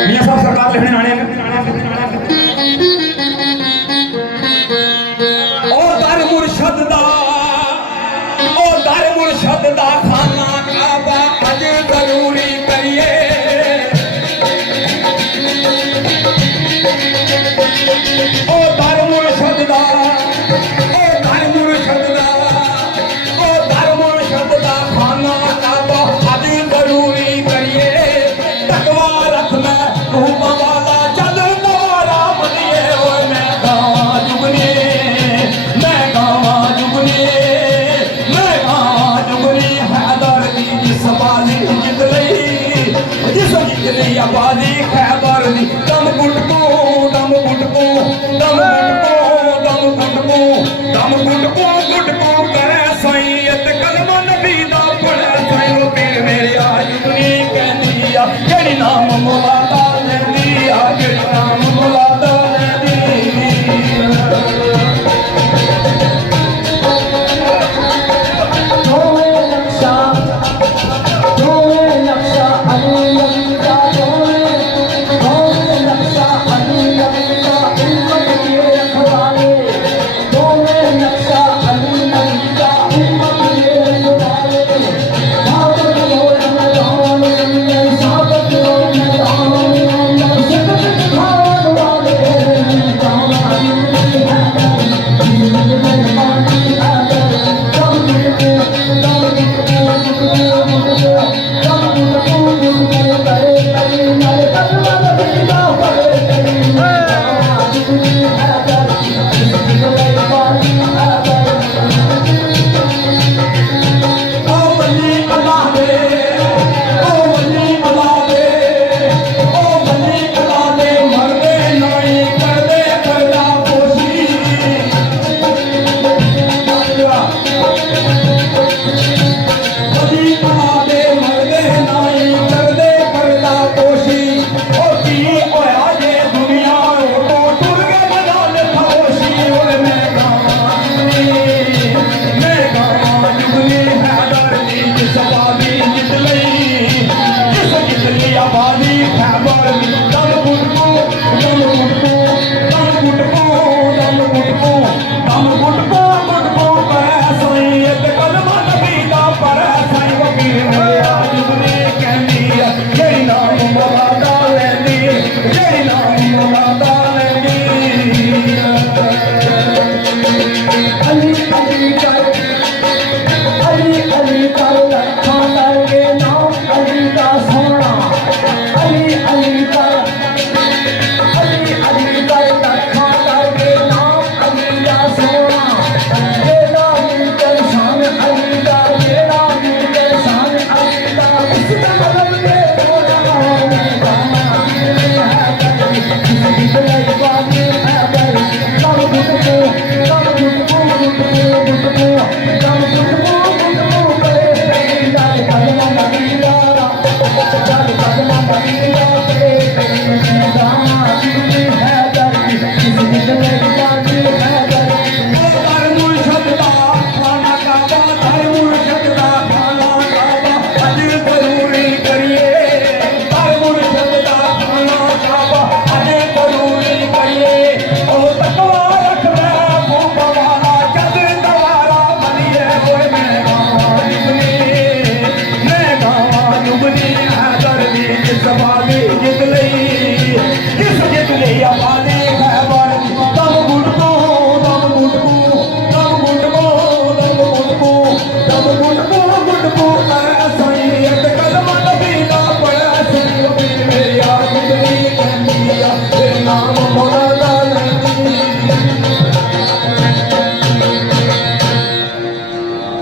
मियां साहब सरकार लिखने आने ओ दर मुर्शद दा खाना काबा अज जरूरी करिए ओ दर मुर्शद दा खाना काबा अज जरूरी करिए तकवा रख मैं रूप वाला चल दोबारा बनिए और मैं गावां जुगनी हैदर दी जिस बाजी जित लई आबादी खैबर दी दम गुटको करे सईयत कलमा नबी दा पढ़े सई वो पीर मेरे आजुनी कहंदी आ केड़ी नाम मुलादा लैंदी आ केड़ी नाम मुलादा लैंदी नाम मोला